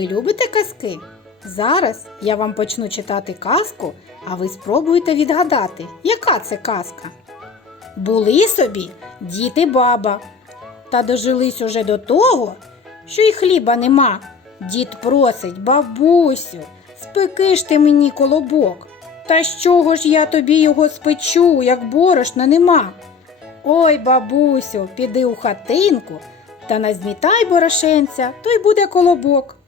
ви любите казки? Зараз я вам почну читати казку, а ви спробуєте відгадати, яка це казка. Були собі дід і баба, та дожились уже до того, що й хліба нема. Дід просить, бабусю, спеки ж ти мені колобок. Та з чого ж я тобі його спечу, як борошна нема? Ой, бабусю, піди у хатинку та назмітай борошенця, то й буде колобок.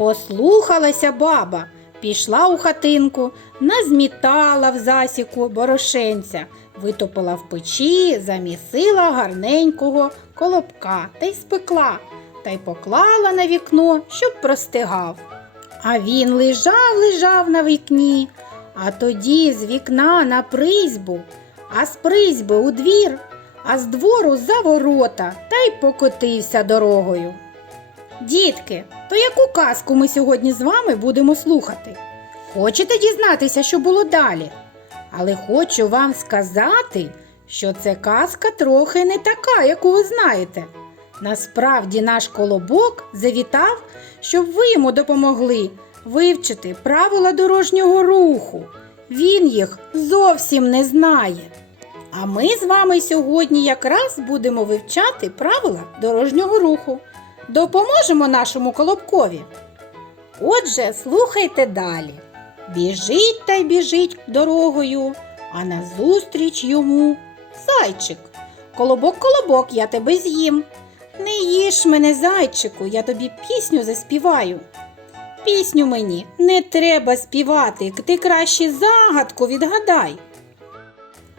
Послухалася баба, пішла у хатинку, назмітала в засіку борошенця, витопила в печі, замісила гарненького колобка та й спекла, та й поклала на вікно, щоб простигав. А він лежав, лежав на вікні, а тоді з вікна на призьбу, а з призьби у двір, а з двору за ворота та й покотився дорогою. Дітки, то яку казку ми сьогодні з вами будемо слухати? Хочете дізнатися, що було далі? Але хочу вам сказати, що це казка трохи не така, яку ви знаєте. Насправді наш колобок завітав, щоб ви йому допомогли вивчити правила дорожнього руху. Він їх зовсім не знає. А ми з вами сьогодні якраз будемо вивчати правила дорожнього руху. Допоможемо нашому колобкові. Отже, слухайте далі. Біжить та й біжить дорогою, а назустріч йому зайчик. Колобок, колобок, я тебе з'їм. Не їж мене, зайчику, я тобі пісню заспіваю. Пісню мені не треба співати, ти краще загадку відгадай.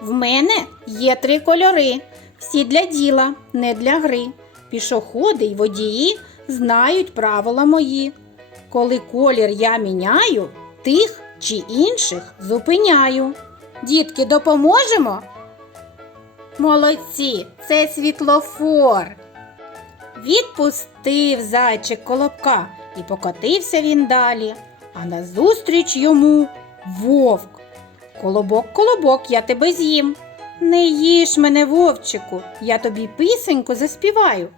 В мене є три кольори, всі для діла, не для гри. Пішоходи й водії знають правила мої. Коли колір я міняю, тих чи інших зупиняю. Дітки, допоможемо? Молодці, це світлофор. Відпустив зайчик колобка і покотився він далі, а назустріч йому вовк. Колобок, колобок, я тебе з'їм. Не їж мене, вовчику, я тобі пісеньку заспіваю.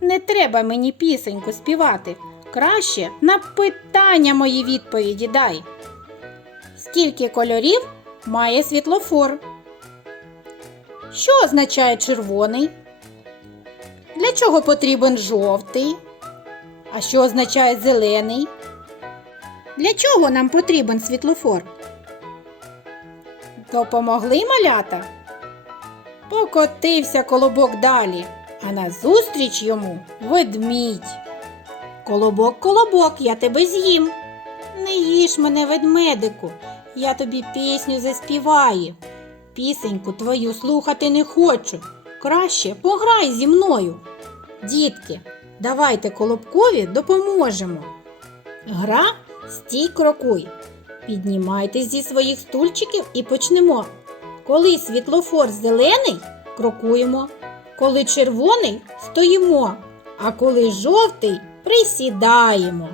Не треба мені пісеньку співати. Краще на питання мої відповіді дай. Скільки кольорів має світлофор? Що означає червоний? Для чого потрібен жовтий? А що означає зелений? Для чого нам потрібен світлофор? Допомогли малята? Покотився колобок далі, а назустріч йому ведмідь. Колобок, колобок, я тебе з'їм. Не їж мене, ведмедику, я тобі пісню заспіваю. Пісеньку твою слухати не хочу. Краще пограй зі мною. Дітки, давайте колобкові допоможемо. Гра стій крокуй. Піднімайтесь зі своїх стульчиків і почнемо. Коли світлофор зелений, крокуємо. Коли червоний стоїмо. А коли жовтий присідаємо.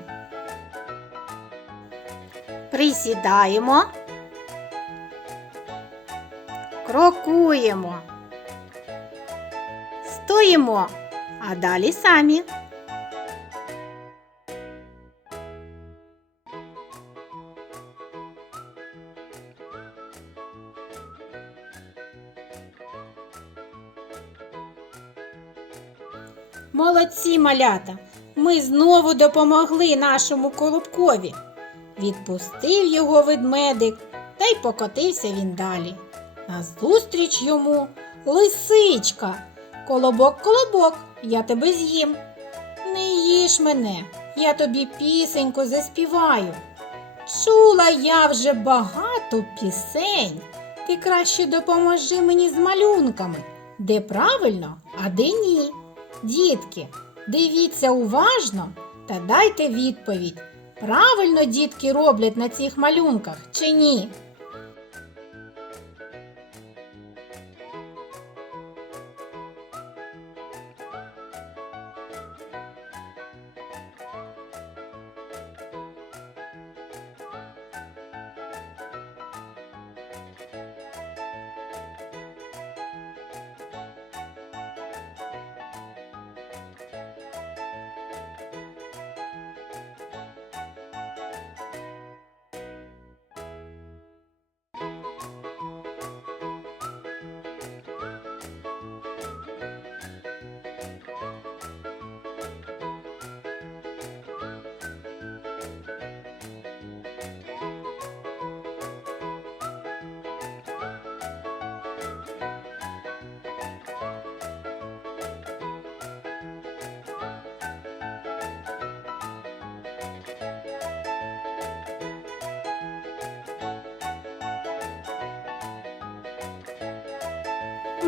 Присідаємо. Крокуємо. Стоїмо. А далі самі. Молодці малята! Ми знову допомогли нашому колобкові. Відпустив його ведмедик, та й покотився він далі. Назустріч йому лисичка. Колобок, колобок, я тебе з'їм. Не їж мене, я тобі пісеньку заспіваю. Чула я вже багато пісень. Ти краще допоможи мені з малюнками, де правильно, а де ні. Дітки, дивіться уважно та дайте відповідь. Правильно дітки роблять на цих малюнках чи ні?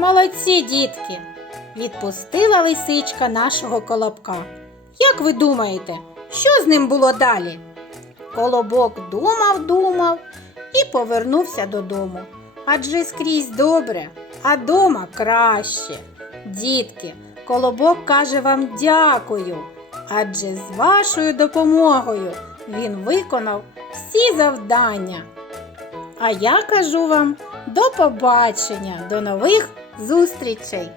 Молодці, дітки! Відпустила лисичка нашого колобка. Як ви думаєте, що з ним було далі? Колобок думав, думав і повернувся додому. Адже скрізь добре, а дома краще. Дітки, колобок каже вам дякую, адже з вашою допомогою він виконав всі завдання. А я кажу вам до побачення, до нових зустрічей!